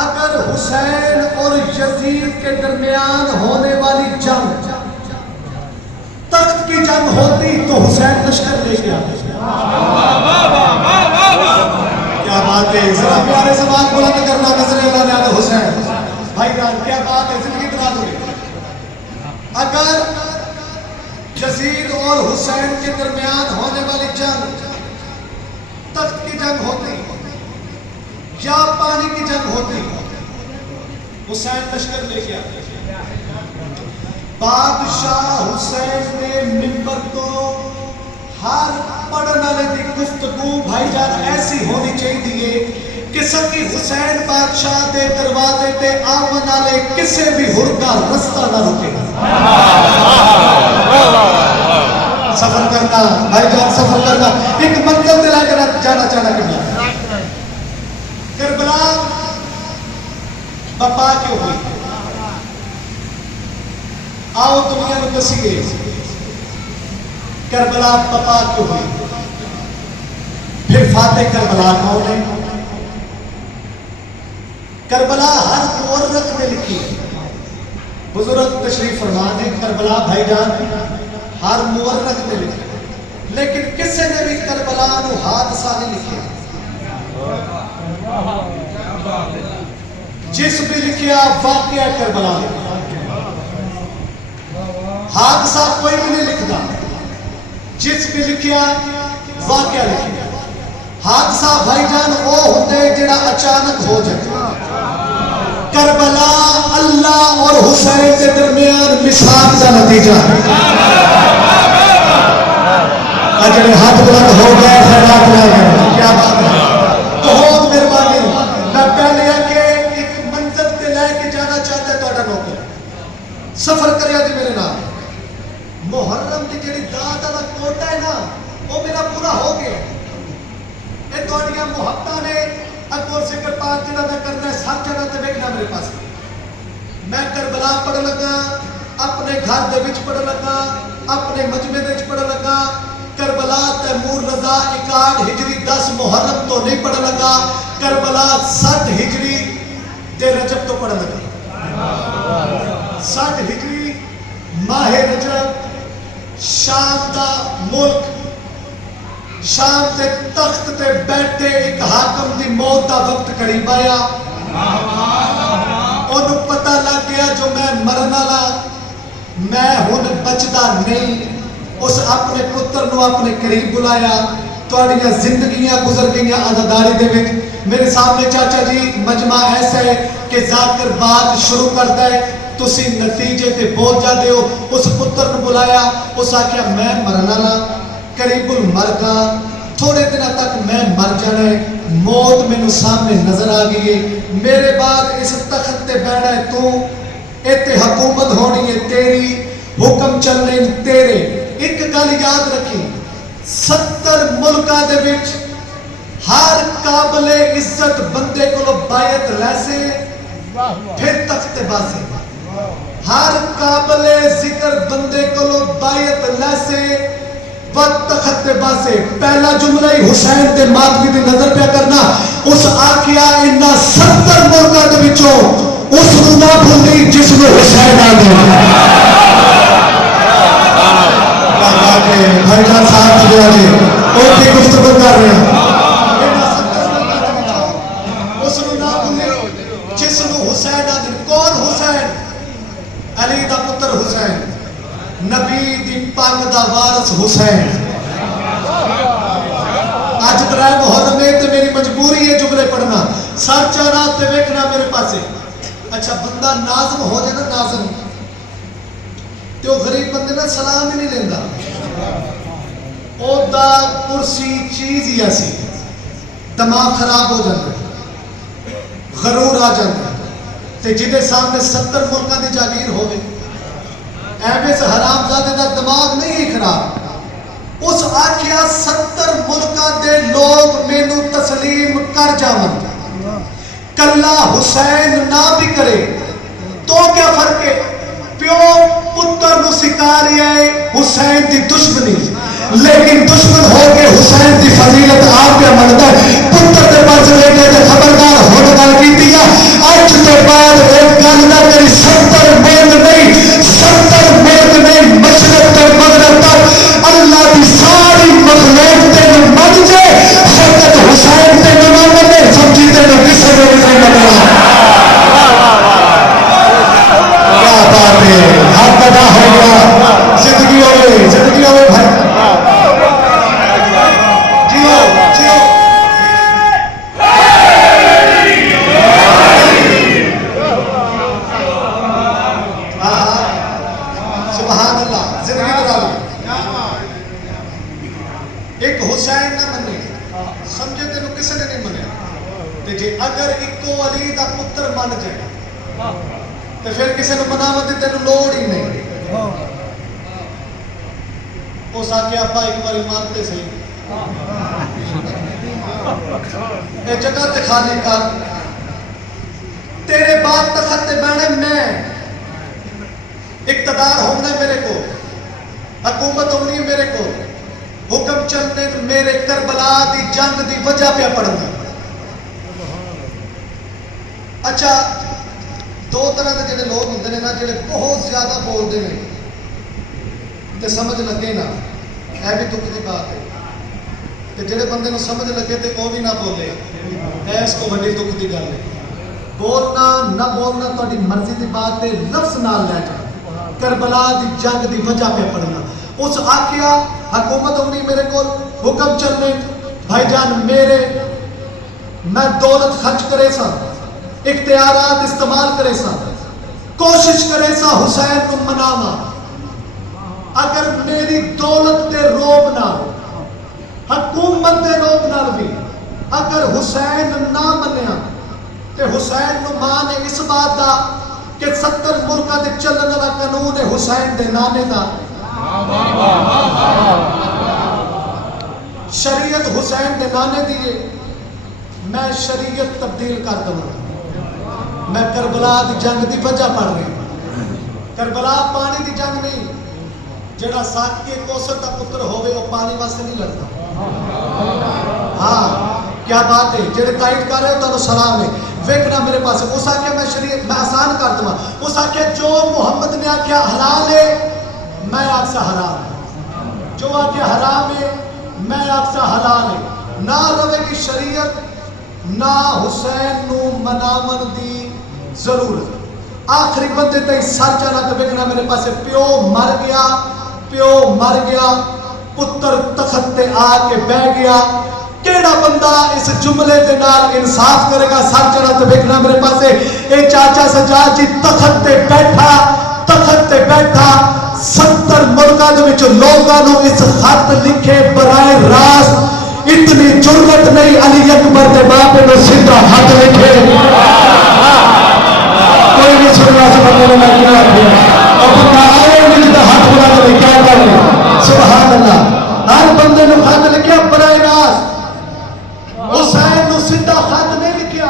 اگر حسین اور یزید کے درمیان ہونے والی جنگ تخت کی جنگ ہوتی تو حسین لشکر لے کے آتے. کیا بات ہے, ذرا پیارے زبان بلند کرنا, نظر اللہ علیہ حسین بھائی جان, کیا بات ہے, زندگی دراز ہوئی. اگر یزید اور حسین کے درمیان ہونے والی جنگ تخت کی جنگ ہوتی یا پانی کی جنگ ہوتی, حسین لشکر لے کے آتے. بادشاہ حسین نے منبر کو ہر پڑھنے والے کی گفتگو بھائی جان ایسی ہونی چاہیے کہ سکی حسین بادشاہ دے دروازے تے آمن والے کسے بھی ہر کا رستہ نہ رکے. سفر کرنا بھائی جان, سفر کرنا, ایک منزل دلا کر جانا چاہنا کرنا. کربلا بپا کیوں ہوئی, آؤ دنیا میں دسیے کربلا بپا کیوں ہوئی. پھر فاتح کربلا کون ہے؟ کربلا ہر مورخ نے لکھی ہے. بزرگ تشریف فرما ہے کربلا بھائی جان ہر مورخ نے لکھی ہے, لیکن کسی نے بھی کربلا نو حادثہ نہیں لکھا. جس بھی لکھیا واقعہ کربلا لکھا, حادثہ کوئی بھی نہیں لکھتا. جس بھی لکھیا واقعہ لکھیا. حادثہ بھائی جان وہ ہوتے جڑا اچانک ہو جائے. کربلا اللہ اور حسین کے درمیان مثال کا نتیجہ ہے. اجڑے ہاتھ بلند ہو گئے خیرات لے گئے. کیا بات ہے, بہت مہربانی. میں پہلے کہ ایک منزل تے لے کے جانا چاہتا ہے تہاڈا نوکر, سفر کریا جی میرے نال. محرم کی جڑی داد والا کوٹا ہے نا وہ میرا پورا ہو گیا. یہ تہاڈیاں محبتاں نے اگوں ذکر پاک جڑا میں کرنا ہے سب جگہ تے ویکھنا میرے پاس. میں کربلا پڑھ لگا, اپنے گھر دے وچ پڑھ لگا, اپنے مجمع دے وچ پڑھ لگا. کربلا تیمور رضا 61 ہجری 10 محرم تو نہیں پڑھ لگا, کربلا 60 ہجری دے رجب تو پڑھ لگا. 60 ہجری ماہ رجب, شام دا ملک, شام دے تخت تے بیٹھے ایک حاکم دی موت دا وقت قریب آیا. انہوں پتہ لگ گیا جو میں مرنا لا, میں ہن بچدا نہیں. اس اپنے پتر نو اپنے قریب بلایا. تہاڈیاں زندگیاں گزر گئیاں آزاداری دے وچ. میرے سامنے چاچا جی مجمع ایسا ہے کہ ذاکر بات شروع کرتا ہے, تسی نتیجے تے پہنچ جاتے ہو. اس پتر نو بلایا, اس آکھیا میں مرنا لا, قریب المرگا, تھوڑے دنوں تک میں مر جانا ہے. موت مینوں سامنے نظر آ گئی ہے. میرے بعد اس تخت تے بیٹھا ہے تو, ایتے حکومت ہونی ہے تیری, حکم چلنے تیرے. ایک گل یاد رکھی, 70 ملکاں دے وچ ہر قابل عزت بندے کو بیعت لے سے پھر تخت باسے. ہر قابل ذکر بندے کو بیعت لے سے وقت تخت باسے. پہلا جملہ ہی حسین دے ماتمی دی نظر پہ کرنا. اس آکھیا انہاں 70 ملکاں دے وچوں اس نوں نہ بھولی جس نوں حسین آ گیا. بھائی جان صاحب دیا جی اور بھی گفتگو کر رہے ہیں. اس نوں نہ بھولی جس نوں حسین آ گیا. کون حسین؟ علی دا پتر حسین, نبی دی پگ دا وارث حسین. اج برائے محرم ہے تو میری مجبوری ہے جملے پڑھنا, سر چارہ تے ویکھنا میرے پاسے. اچھا بندہ ناظم ہو جائے نا, ناظم تو غریب بندے نا سلام ہی نہیں لیندا. او دا کرسی چیز ہی ایسی, دماغ خراب ہو جاتا ہے, غرور آ جاتا ہے. تے جدے سامنے 70 ملکاں دی جاگیر ہوے, ایویں سے حرام زادے دا دماغ نہیں ہی خراب. اس آکھیا 70 ملکاں دے لوگ مینوں تسلیم کر جاون, کلا حسین نہ بھی کرے تو کیا فرق ہے؟ پیو پتر نو سکھا رہا ہے حسین دی دشمنی, لیکن دشمن ہو کے حسین دی فضیلت آپ پہ منتا ہے. پتر دے پاس لے کے خبردار ہونے گل کیتی ہے, تے جے اگر اکو علی دا پتر من جائے تے پھر کسی نے مناون دی تینوں لوڑ ہی نہیں. اس آکے ابا ایک باری مارتے صحیح اے جگہ تے خالی کر, تیرے بعد تخت تے بیٹھے میں, اقتدار ہونے میرے کو, حکومت ہونی میرے کو, حکم چلنے میرے, کربلا دی جنگ دی وجہ پہ پڑھنا. اچھا دو طرح کے جڑے لوگ ہوندے نے نا, جڑے بہت زیادہ بولتے ہیں تے سمجھ لگے نا, اے بھی دکھ دی بات ہے. تے جڑے بندے نو سمجھ لگے تے وہ بھی نہ بولے, اس کو بڑی دکھ دی گل ہے. بولنا نہ بولنا تہاڈی مرضی دی بات ہے, لفظ نال لے جا. کربلا دی جنگ دی وجہ پہ پڑھنا. اس آکھیا حکومت ہونی میرے کو, حکم چلنے بھائی جان میرے, میں دولت خرچ کرے سا, اختیارات استعمال کرے سا, کوشش کرے سا حسین کو مناوا. اگر میری دولت دے روب نال, حکومت دے روب نال بھی اگر حسین نہ منیا تے حسین نو مان ہے اس بات دا کہ 70 ملکاں دے چلن والا قانون ہے حسین دے نانے دا, شریعت حسین دے نانے دیے, میں شریعت تبدیل کر دوں. میں کربلا دی جنگ دی وجہ پڑھ رہی ہوں. کربلا پانی دی جنگ نہیں, جڑا ساقی کوثر دا پتر ہوئے وہ پانی واسطے نہیں لڑتا. ہاں کیا بات ہے, جڑے تائید کر رہے ہو تانوں سلام ہے. ویکھنا میرے پاس, اس آکھیا میں شریعت میں آسان کر دوں. اس آکھیا جو محمد نے آکھیا حلال ہے میں آپ سے حرام ہے, جو آکھیا حرام ہے میں آپ سے حلال ہے. نہ روے کی شریعت نہ حسین نو مناون دی ضرورت. آخری بندے تے سر چلا تے ویکھنا میرے پاس, پیو مر گیا, پیو مر گیا, پتر تخت تے آ کے بیٹھ گیا. کیڑا بندہ اس جملے دے نال انصاف کرے گا؟ سر چلا تے ویکھنا میرے پاس, اے چاچا سجاد جی تخت تے بیٹھا, تخت تے بیٹھا 70 ملکاں دے وچ لوگاں نو اس خط لکھے براہ راست. اتنی جرأت نہیں علی اکبر دے باپ نو سیدھا خط لکھے. کوئی نہیں سن رہا سب نے میں کیا کیا اور بندہ آئے مجھے ہاتھ بنا کے کیا کر لیا. سبحان اللہ. ہر بندے نو خط لکھیا براہ راست, حسین نو سیدھا خط نہیں لکھیا.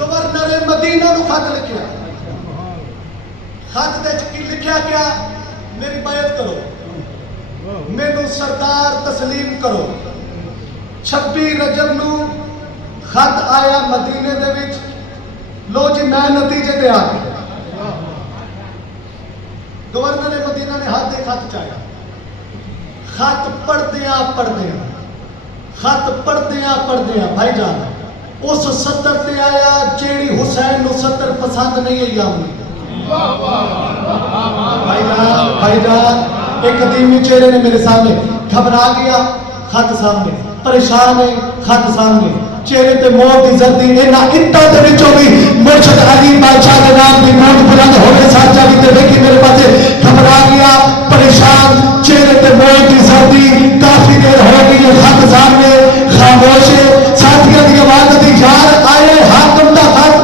گورنر مدینہ نو خط لکھیا. خط دے کی لکھیا کیا؟ میری بیعت کرو, مینوں سردار تسلیم کرو. 26 رجب نو خط آیا مدینے دے وچ, لو جی میں نتیجے دے آ گیا. گورنر مدینہ نے ہاتھ دے خط چاہیا. خط پڑھدیاں خط پڑھدیاں بھائی جان اس 70 تے آیا جیڑی حسین نو 70 پسند نہیں ہے یامنی. بھائی جان ایک قدیمی چہرے نے میرے سامنے, گھبرا گیا, خط سامنے, پریشان ہے, خط سامنے, چہرے تے موت دی زردی. انہاں انٹاں دے وچوں بھی مرشد علی بادشاہ دے نام دی موت بلند ہو کے ساتھ جا کے دیکھی میرے پاسے. گھبرا گیا, پریشان, چہرے تے موت دی زردی. کافی دیر ہو گئی ہے, خط سامنے, خاموش ہے. ساتھیاں دی آواز دی, یار آئے حاکم دا خط,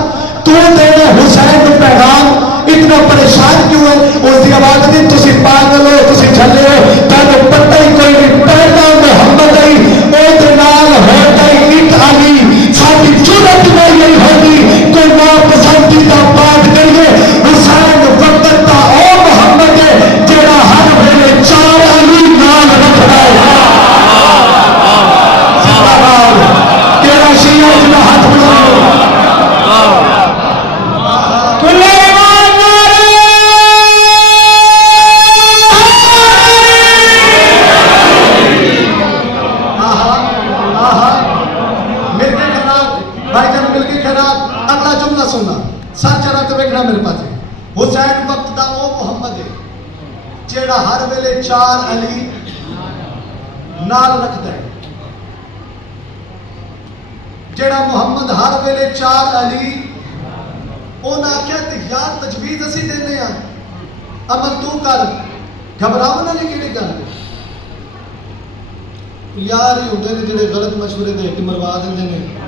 تو دینا حسین کو پیغام, اتنا پریشان کیوں ہے؟ اس دی آواز دی, تسی پاگل ہو, تسی جھلے ہو, تانوں پتہ ہی کوئی نہیں. پہلا محمد آئی او دے نال ہوتا ہی ایک علی. ساری جرأت نہیں ہوگی کوئی ناپسندیدہ بات کریے. حسین وقت دا او محمد ہے جڑا ہر ویلے 4 علی نال رکھدا ہے. تیرا شیعہ جنا ہاتھ بلاؤ. حسین وقت دا او محمد ہے جیڑا ہر ویلے 4 علی نال رکھدا ہے. جیڑا محمد ہر ویلے 4 علی, انہاں آکھیا تے یار تجویز اسی دینے ہاں, عمل تو کر, گھبراؤ نہ نہیں کیڑی گل. یار ہی ہوندے نے جڑے غلط مشورے دے کے مروا دیندے نے.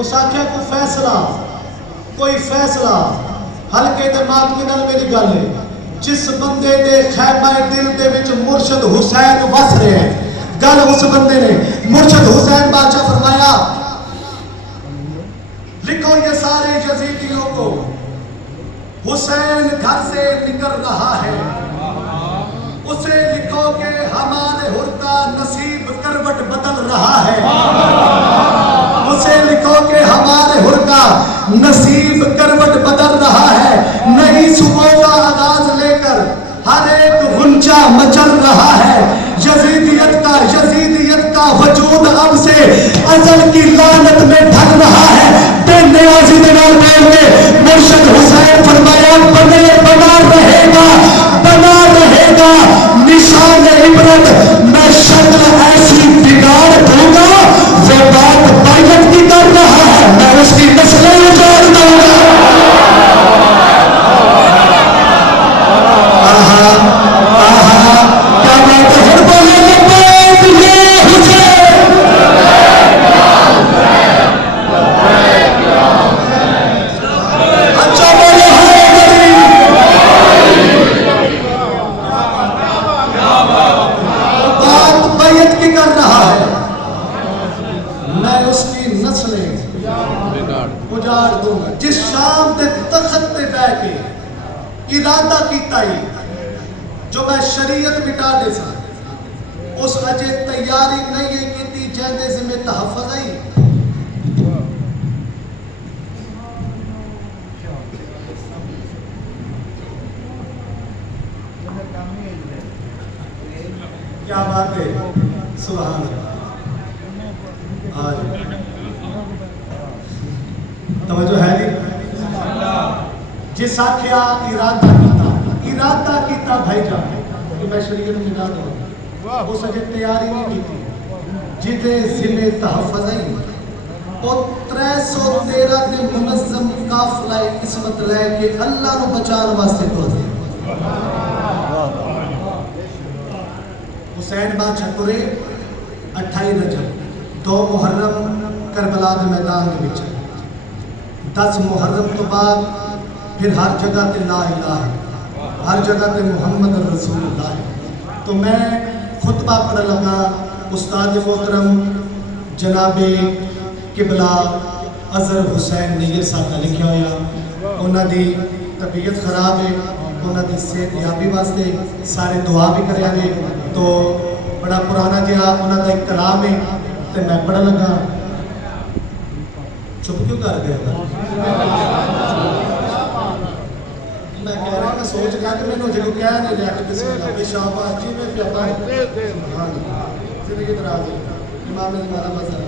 اس آخیا کوئی فیصلہ ہلکے دماغ میں نال میری گل ہے جس بندے دے خیمہ دل دے وچ مرشد حسین وس رہے ہیں گل اس بندے نے مرشد حسین بادشاہ فرمایا لکھو یہ سارے یزیدیوں کو حسین گھر سے نکل رہا ہے اسے لکھو کہ ہمارے ہر کا نصیب کروٹ بدل رہا ہے اسے لکھو کہ ہمارے ہر کا نصیب کروٹ بدل رہا ہے نہیں صبح کا آغاز لے کر ہر ایک غنچہ مچل رہا ہے یزیدیت کا وجود اب سے ازل کی لعنت میں ڈھل رہا ہے بے نیازی دنال بول کے مرشد حسین فرمایا بنا رہے گا نشان عبرت میں شکل ایسی بگاڑ دوں گا وہ بات بیعت کی کر رہا ہے میں اس کی نسلیں اجاڑ دوں گا کیا بات ہے ہر بولے جس شام دے تخت تے بیٹھ کے ارادہ کیتا ہی جو میں شریعت مٹا دے سا اس اجے تیاری نہیں ہے کیتی جہدے ذمہ تحفظ آئی کیا بات ہے سبحان اللہ توجہ ہے جس آخیا ارادہ کیتا بھائی جان کہ میں شریعت مٹا دوں اس اجے تیاری نہیں کی جتے ذمہ تحفظ آئی اور 313 دن منظم قافلہ قسمت لے کے اللہ نو بچان واسطے تو دے حسین بادشاہ ٹرے 28 رجب 2 محرم کربلا دے میدان دے وچ 10 محرم تو بعد پھر ہر جگہ تے لا الہ ہے ہر جگہ تے محمد رسول اللہ ہے تو میں خطبہ پڑھ لگا استاد محترم جناب قبلہ اظہر حسین نیر صاحب نے لکھا ہوا انہاں دی طبیعت خراب ہے انہاں دی صحت یابی واسطے سارے دعا بھی کریا گے تو بڑا پرانا جہا انہاں دا ایک کلام ہے تے میں پڑھ لگا چپ کیوں کر گیا میں کہہ رہا میں سوچ رہا کہ میں نے جو کہہ نہیں رہا کہ بسم اللہ بے شاباش جی میں پیتا ہوں زندگی دراز ہے امام زمانہ مزہ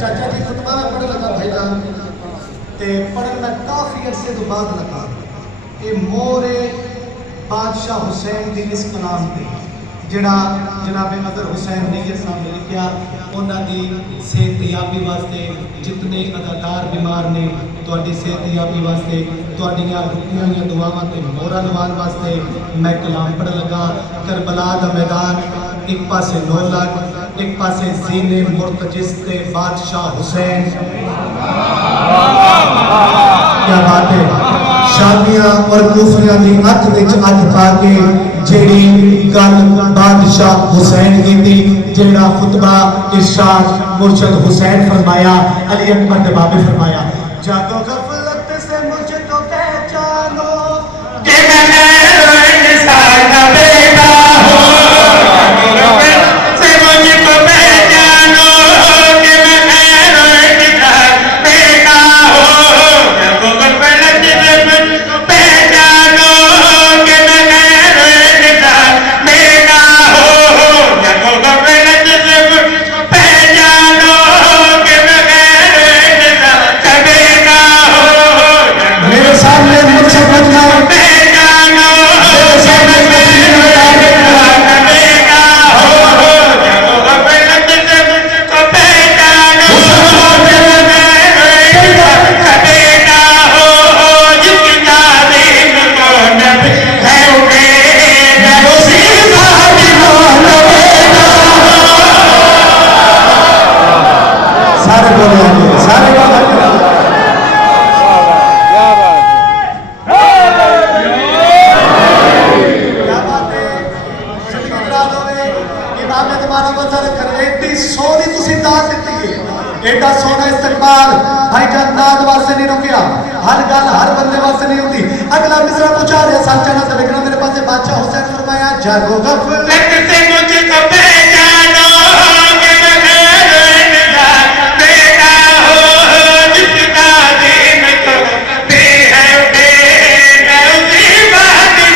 چاچا جی خطبہ میں پڑھ لگا بھائی جان تے پڑھن میں کافی عرصے تو بعد لگا کہ مورے بادشاہ حسین دی اس کلام تے جڑا جناب اظہر حسین نیر صاحب نے لکھیا انہاں دی صحت یابی واسطے جتنے اداکار بیمار نے تہاڈی صحت یابی واسطے تہاڈیاں رکیاں ہوئیاں دعاواں تے مورا لوان واسطے میں کلام پڑھ لگا کربلا دا میدان ایک پاسے 9 لاکھ ایک پاسے زین مرتجس تے بادشاہ حسین کیا بات ہے شادیاں اور کوفریاں دی اکھ وچ اکھ پا کے جیڑی گل بادشاہ حسین کیتی جیڑا خطبہ ارشاد مرشد حسین فرمایا علی اکبر دے بابے فرمایا جاگو غفلت سے مجھ کو پہچانو کہ میں انسان کا بیٹا ہوں غفلت سے مجھ کو پہچانو کہ میں انسان بیٹا ہوں جاگو غفلت سے مجھ کو پہچانو کہ میں انسان بیٹا ہوں جاگو غفلت سے مجھ کو پہچانو کہ میں انسان کا بیٹا ہوں بھائی جان ناد واسطے نہیں رکیا ہر گل ہر بندے واسطے نہیں ہوتی اگلا مصرع پہنچا رہے سچا نہ دیکھنا میرے پاس بادشاہ حسین فرمایا جاگو غفلت سے مجھ کو پہچانو کہ میں غیر نگاہ بیٹا ہوں جس کا دین تو بھی ہے بیٹا اسی بات میں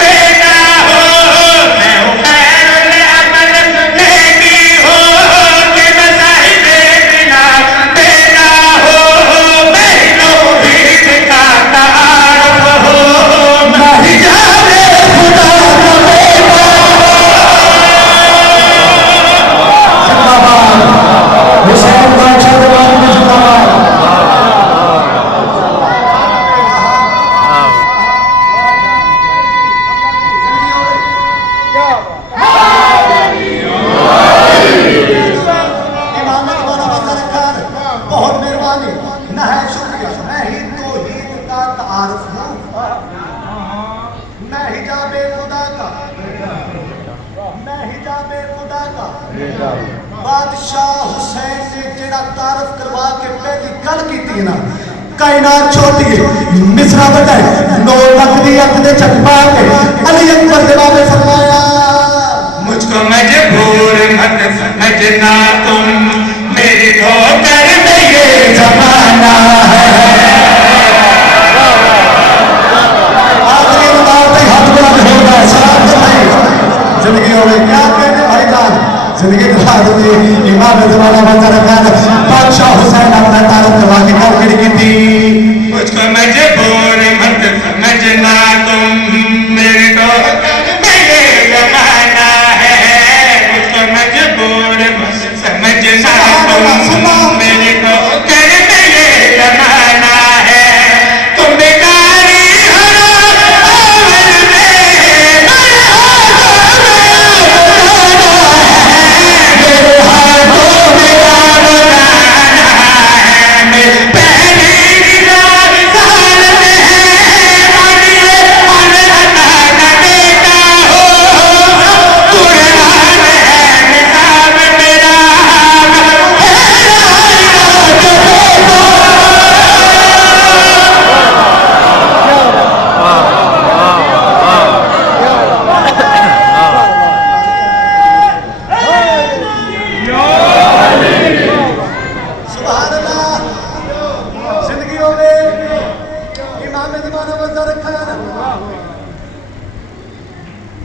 بیٹا ہوں میں ہوں خیر العمل نیکی ہوں کہ میں صاحب بنا بیٹا ہوں میں توحید کا تعارف ہوں میں حجاب خدا کا بیٹا زندہ باد حسین بادشاہ دیوان میں زندہ باد امام مولانا وزیر خان بہت مہربانی نہایت شکریہ میں ہی توحید کا تعارف ہوں میں حجاب خدا کا بادشاہ حسین نے جڑا تعارف کروا کے پہلی گل کی نا کائنات چھوٹی ہے مصرع بڑا ہے 9 لاکھ دی اکھ دے چک پا کے علی اکبر جناب نے فرمایا مجھ کو مجبور مت سمجھنا تم میری ٹھوکر میں یہ زمانہ ہے آخری انداز تک ہاتھ بلند ہوگا سلام سنائیں زندگی ہوگی کیا کہتے بھائی جان زندگی دکھا دیں امام زمانہ وزیر خان بادشاہ حسین اپنا تعارف کروا کے کر کھڑی کی تھی مجھ کو مجبور مت سمجھنا تم میری ٹھوکر میں یہ زمانہ ہے مجھ کو مجبور مت سمجھنا تم میری ٹھوکر میں یہ زمانہ ہے تم بیکاری ہو عمل میں سبحان اللہ زندگی ہوگی امام زمانہ وزیر خان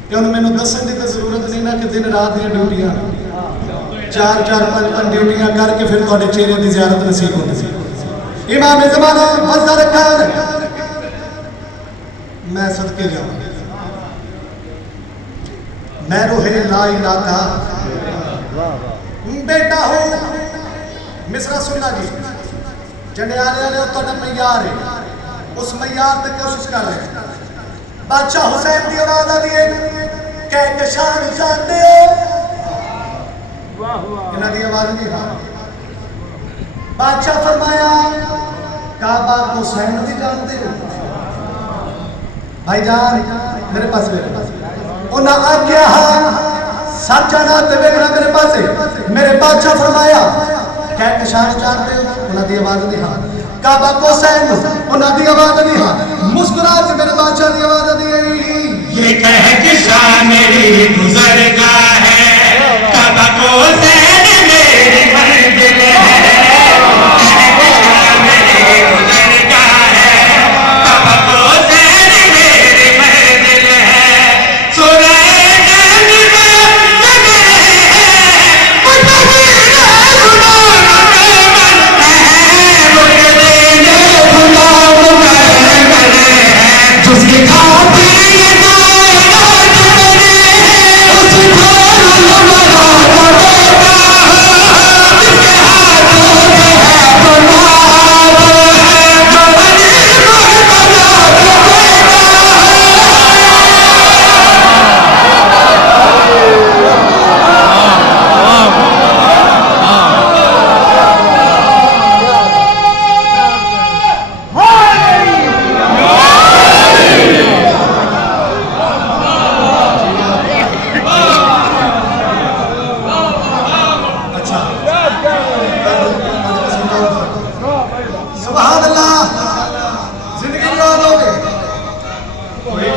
کہ انہوں میں دسن دی تو ضرورت نہیں نا کہ دن رات دیا ڈیوٹیاں 4-5 ڈیوٹیاں کر کے پھر تھوڑے چہرے دی زیارت نصیب ہوتی سی امام زمانہ وزیر خان میں صدقے جاؤں میں روح لا الہ کا بیٹا ہوں مصرع سننا جی جنڈیالے والے تو معیار ہے اس معیار تک کوشش کر رہے ہیں بادشاہ حسین کی آواز آ دیے کہکشان جانتے ہو انہاں دی آواز نہیں ہاں بادشاہ فرمایا کعبہ حسین بھی جانتے ہو بھائی جان میرے پاس انہاں آگیا ہاں سچ جانا تے ویکھنا میرے پاس میرے بادشاہ فرمایا کہکشان جانتے ہو انہاں دی آواز نہیں ہاں کعبہ کو حسین انہاں دی آواز نہیں ہاں مسکرا کے میرے بادشاہ دی آواز دی یہ کہکشان میری گزرگاہ ہے کعبہ کو حسین میری منزل ہے کہکشان میری گزرگاہ ہے کعبہ کو حسین میری منزل ہے سورہ جس کے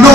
9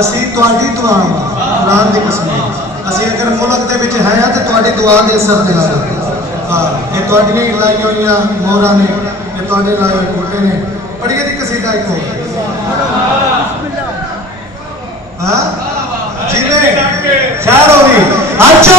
ਅਸੀਂ ਤੁਹਾਡੀ ਦੁਆ ਕੁਰਾਨ ਦੀ ਕਸਮ ਅਸੀਂ ਅਗਰ ਮੁਲਕ ਦੇ ਵਿੱਚ ਹੈ ਤੇ ਤੁਹਾਡੀ ਦੁਆ ਦੇ ਅਸਰ ਤੇ ਹਾਂ ਇਹ ਤੁਹਾਡੀਆਂ ਹੀ ਲਾਈਆਂ ਹੋਈਆਂ ਮੋਹਰਾਂ ਨੇ ਇਹ ਤੁਹਾਡੇ ਲਾਏ ਹੋਏ ਬੂਟੇ ਨੇ ਪੜ੍ਹੀਏ ਦੀ ਕਸੀਦਾ ਇੱਕ ਹੋਰ ਹਾਂ ਜਿਵੇਂ ਸ਼ਾਇਰ ਹੋ ਗਈ ਅੱਛਾ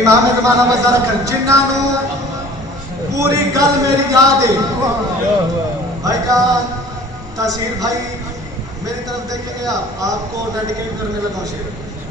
امام زمانہ وزا رکھن جنہاں نو پوری گل میری یاد ہے بھائی جان تاثیر بھائی میری طرف دیکھیں گے آپ کو ڈیڈیکیٹ کرنے لگا شیر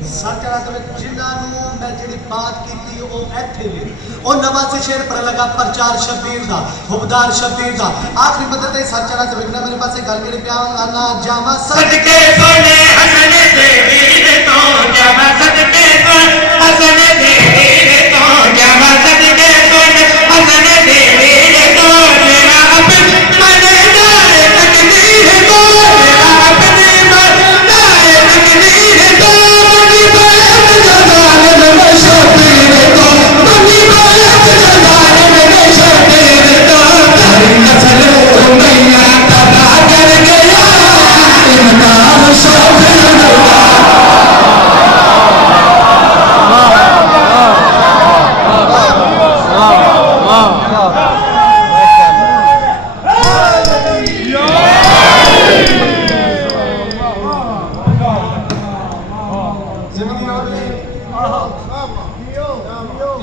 سچ رات میں جنہاں نو میں جڑی بات کیتی او ایتھے وی او نواز شیر پر لگا پرچار شبیر دا حبدار شبیر دا آخری مدد ہے سچ رات میں میرے پاس گل کری پیا انا جاواں صدقے سونے حسن دے ویر تو جاواں صدقے سونے حسن دے ویر تو جاواں صدقے سونے حسن دے ویر تو میرا اپن من جائے تقدیر تو میرا اپن من جائے تقدیر تو منی بیت جلال میں شبیر تو منی بیت جلال میں شبیر تو تیری نسل میاں تباہ کر گیا امام شبیر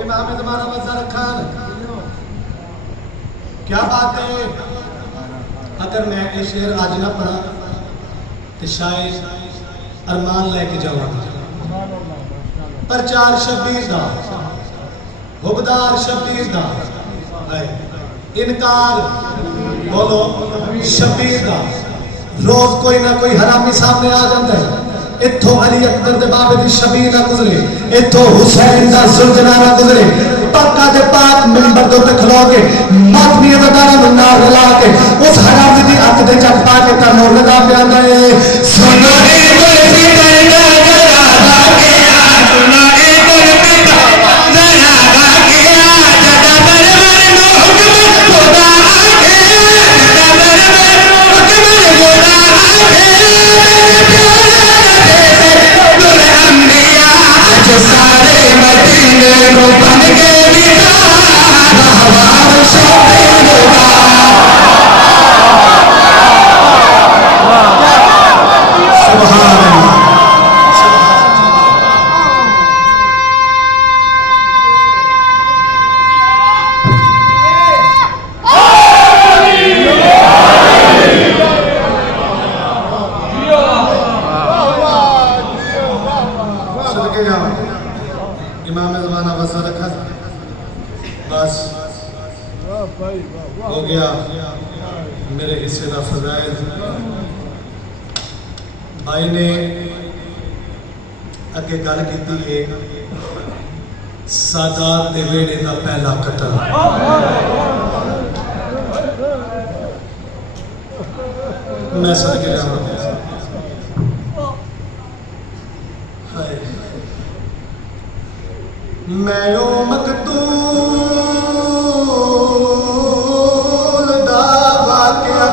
امام زمانہ وزا رکھن کیا بات ہے اگر میں یہ شعر آج نہ پڑھا تو شاید ارمان لے کے جاؤں پرچار شبیر دا حبدار شبیر دا انکار بولو شبیر دا روز کوئی نہ کوئی حرامی سامنے آ جاتا ہے اتھو علی اکبر دے بابے دی شبیر نہ گزرے اتھو حسین دا زلجنا نہ گزرے پاکا دے پاک منبر دے کھلو کے ماتمی ادارہ نو نار رلا کے اس حرامی دی اک دے چک پا کے تنور لگا پہ آندا ہے سنو اے گل فکر دا ذرا دا گیا سنو اے گل فکر ذرا دا گیا جدا بربر نو حکم خدا آگے جدا بربر حکم خدا آگے گل انبیاء جو سارے مدینے کو بن کے نثار ہوا شبیر دا سبحان اللہ صدقے جاواں امام زمانہ وزا رکھا بس ہو گیا میرے حصے دا فضائل بھائی نے اگے گل کیتی ہے سادات دے ویڑے دا پہلا قتل میں صدقے جاواں میں او مقتول دا واقعہ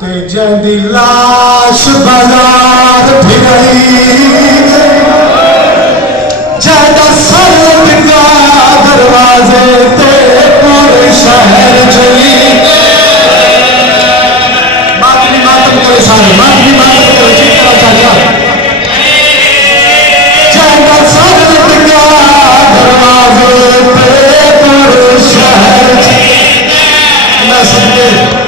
تے جندی لاش بازار پھرائی جدا سر ٹکا دروازے تے پورے شہر چلی ماتمی ماتم کوئی سارے ماتمی ماتم کوئی چیز کرا چاہیا جدا سر ٹکا دروازے تے پورے شہر چلی میں سمجھے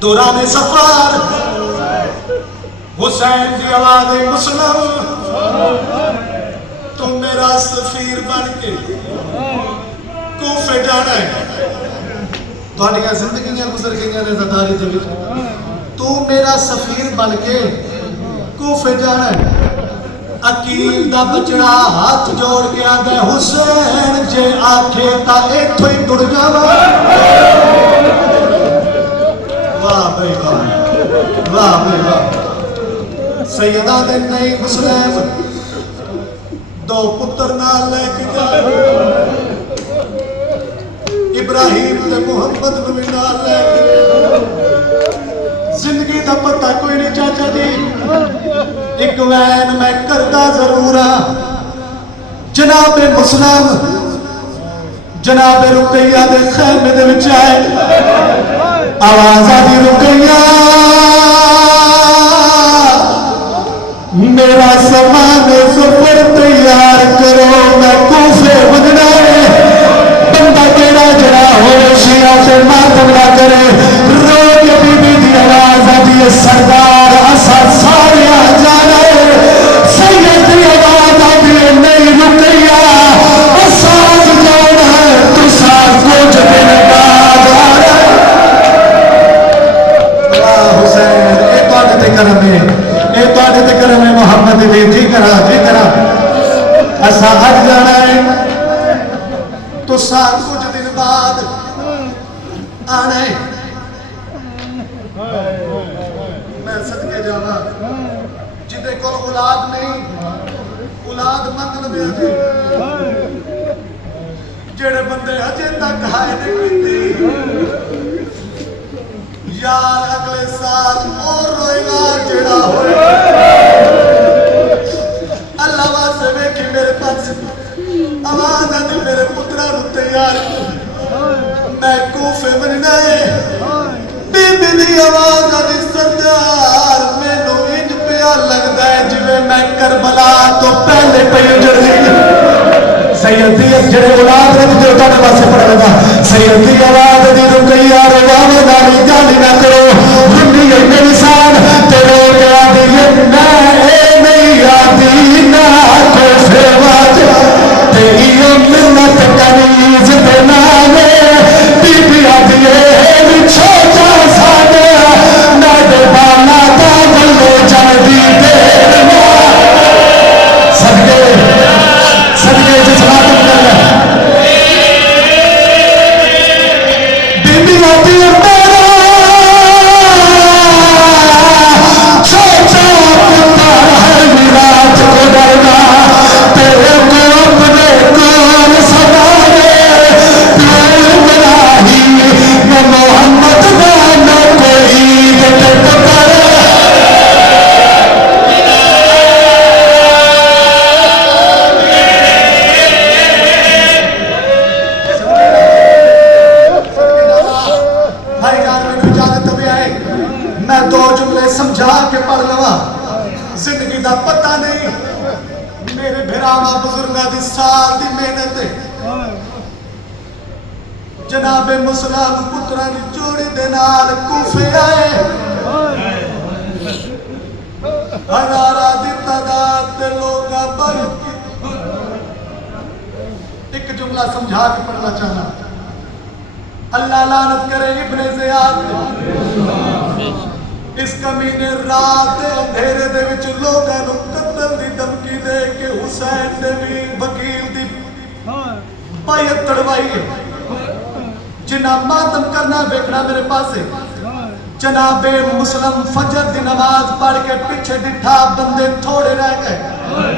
دوران سفر حسین کی آواز مسلم تم میرا سفیر بن کے کوفے جانا ہے تہاڈیاں زندگیاں گزر گئیاں نے زداری دے وچ تو میرا سفیر بن کے کوفے جانا ہے عقیل دا بچڑا ہاتھ جوڑ کے آندا ہے حسین جے آکھے تا ایتھوں ہی ٹر جاواں واہ بھائی واہ واہ بھائی واہ سیدہ دے نئی مسلم دو پتر نال لے کے جا ابراہیم تے محمد نبی نال لے کے زندگی دا پتہ کوئی نہیں چاچا جی ایک وین میں کردہ ضرور ہاں جناب مسلم جناب رقیہ دے خیمے دے وچ آئے آواز آدھی رقیہ میرا سامان سفر تیار کرو میں کوفے بجنا ہے بندہ تیرا جڑا ہو شیعہ سے ماتم نہ کرے رو کے بی بی دی آواز آدھی سردار اسا سارے آ جانا ہے سید دی آواز آدھی نہیں رکیا اسا جانا ہے تو ساتھ کچھ دن بعد آنا ہے اللہ حسین اے تواڈے تے کرم ہے اے تواڈے تے کرم ہے محمد دی جی کرا اسا اج جانا ہے تو ساتھ کچھ دن بعد آنا ہے میں صدقے جاواں جدے کول اولاد نہیں اولاد مت لبے جی جڑے بندے اجے تک ہائے نہیں کیتی یار اگلے سال اور روئے گا جڑا ہوئے اللہ واسطے ویکھی میرے پاس آواز آدھی میرے پترا رو تیار میں کوفے بننا ہے بی بی دی آواز آدھی سردار مینو انج پیا لگدا ہے جویں میں کربلا تو پہلے پئی جڑی سیدی جڑے اولاد رکھ جو تہاڈے واسطے پڑھ لگا سیدی آواز دی رکیا رواوے نالی گالی نہ کرو رنی ہے انسان تے رو گیا دی میں اے نہیں آتی نہ کوفے واج تے ایو منت کنیز تے نانے بی بی آدھی ہے چھوٹا ساڈا نہ دے بالا دا گلو جان دی دیر صدقے صدقے جس بات کر بی بی آدھی ہے چھوٹا پتر ہے میراج کو ڈرنا تیرے کو اپنے کون سوارے محمد نہ کوئی پتر بھائی جان میں اجازت بھی آئے میں دو جملے سمجھا کے پڑھ لوا زندگی دا پتہ نہیں میرے بھراواں بزرگاں دی سال دی محنت جناب مسلم پتران دی جوڑی دے نال کوفے آئے ہزارہ دی تعداد تے لوگا برت کی ایک جملہ سمجھا کے پڑھنا چاہنا اللہ لعنت کرے ابن زیاد اس کمینے رات دے اندھیرے دے وچ لوگاں نوں قتل دی دھمکی دے کے حسین دے بھی وکیل دی بیعت تڑوائی ہے جنہ ماتم کرنا ویکھنا میرے پاسے جناب مسلم فجر دی نماز پڑھ کے پیچھے ڈٹھا بندے تھوڑے رہ گئے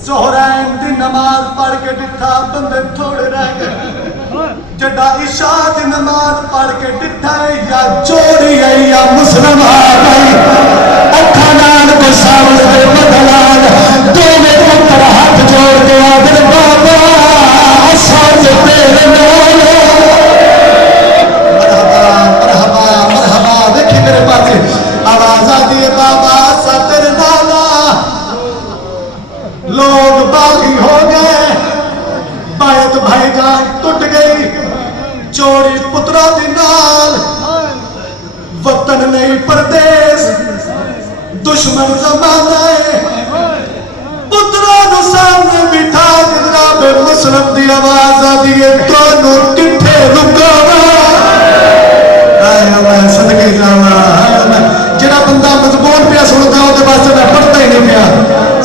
زہرین دی نماز پڑھ کے ڈٹھا بندے تھوڑے رہ گئے جڑا عشاء دی نماز پڑھ کے ڈٹھا یا چوری ہے یا مسلم آ گئی اکھا نال کو سامنے دے بدلان دو میں پتر ہاتھ جوڑ کے آدھر بابا اساں تے تیرے نال میرے پاس آواز آتی ہے بابا ساتر نالا لوگ باغی ہو گئے بیعت بھائی جان ٹوٹ گئی چوڑی پترا دی نال وطن نہیں پردیس دشمن زمانہ ہے پترا نو سامنے بٹھا جناب مسلم دی آواز آتی ہے تو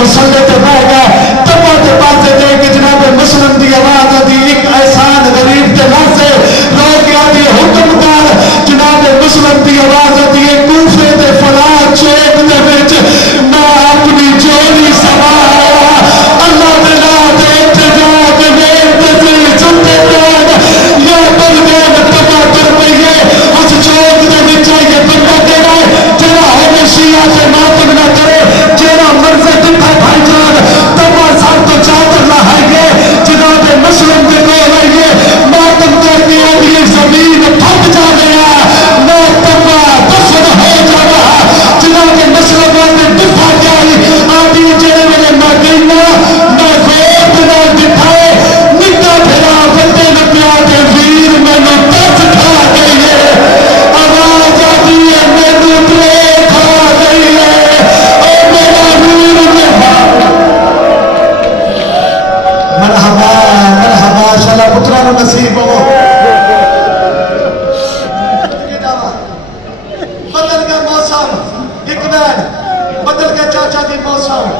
مسلے تے بہ گئے تبا تے پاسے دے کے جناب مسلم دی آواز آتی ایک احسان غریب تے ناسے رو کے آتی حکم کر جناب مسلم دی آواز آتی ہے کوفے تے فلاں چوک دے وچ میں اپنی جوڑی سوایا اللہ دے نام تے اتجا کے ویل تے چنتے پیان یا بل گئے تبا کر پئیے اس چوک دے وچ یہ بندہ کہنا ہے جڑا ہوے شیعہ تے ماتم نہ کرے جڑا مرضی دکھا بھائی جان تبا سب تو چادر لہائیے جناب مسلم دے کول آئیے ماتم کر کے آئیے زمین پھٹ جا گیا میں تبا دفن ہو جا رہا جناب مسلمان نے دفع کیا آدھی جڑے میرے میں گئینا میں غیب نہ دکھائے نکا پھرا بندے نہ پیا کے ویر میں نے دس کھا گئی ہے آواز آتی ہے میں نے پلے کھا گئی ہے اور میرا ویر مرحبا مرحبا شالا پترا نو نصیب ہو بدل گیا موسم اقبال بدل گیا چاچا دی موسم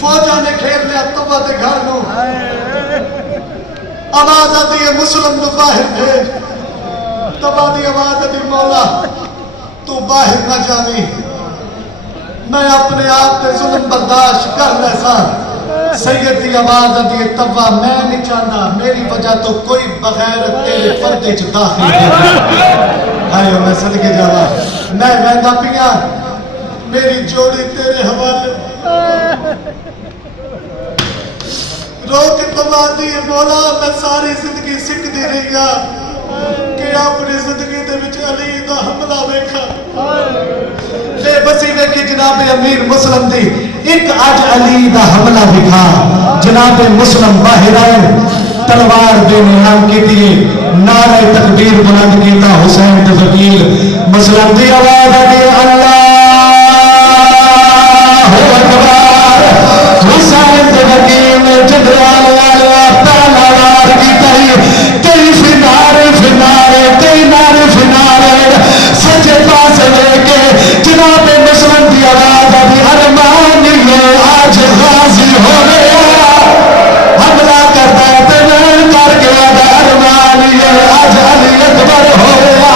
فوجا نے کھیل لیا تبا دے گھر نو آواز آتی ہے مسلم نو باہر بھیج تبا دی آواز آتی مولا تو باہر نہ جاوی میں اپنے آپ تے ظلم برداشت کر لے سا سید دی آواز آتی ہے تبا میں نہیں چاہتا میری وجہ تو کوئی بغیر تیرے پردے چ داخل ہے آئیو میں صدقے جاوا میں ویندا پیا میری جوڑی تیرے حوالے روک تبا دی مولا میں ساری زندگی سکھ دی رہی گا کہ اپنی زندگی دے وچ علی دا حملہ ویکھا بے بسی ویکھی جناب امیر مسلم دی ایک اج علی دا حملہ ویکھا جناب مسلم باہر آئے تلوار دے نیام کی دیئے نعرہ تکبیر بلند کیتا حسین دے وکیل مسلم دی آواز آگے اللہ اکبر حسین دے وکیل جدرال والا تلوار کی تھی کئی فنارے کئی نعرے سچے پاس لے کے جناب مسلم دی آواز آگے ارمان یہ آج غازی ہو گیا حملہ کرتا ہے تنین کر کے ارمان یہ آج علی اکبر ہو گیا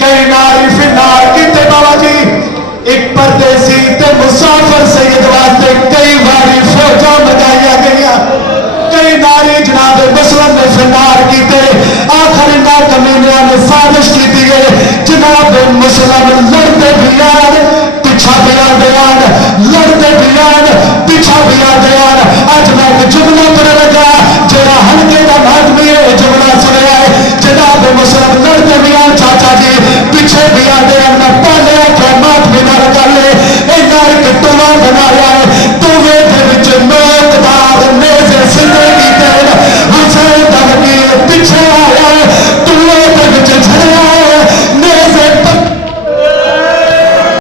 کئی ناری فنار کیتے بابا جی ایک پردیسی تے مسافر سید واسطے کئی باری فوجا مگایا گیا کئی ناری جناب مسلم نے فنار کیتے آخر انہاں کمینیاں نے سازش کی دیئے جناب مسلم لڑتے بیان پیچھا بیان لڑتے بیان پیچھا بیان آج میں ایک جملہ پر لگا جڑا ہلکے کا مادمی ہے جملہ سنے آئے جناب مسلم لڑتے بیان چاچا جی پیچھے بیان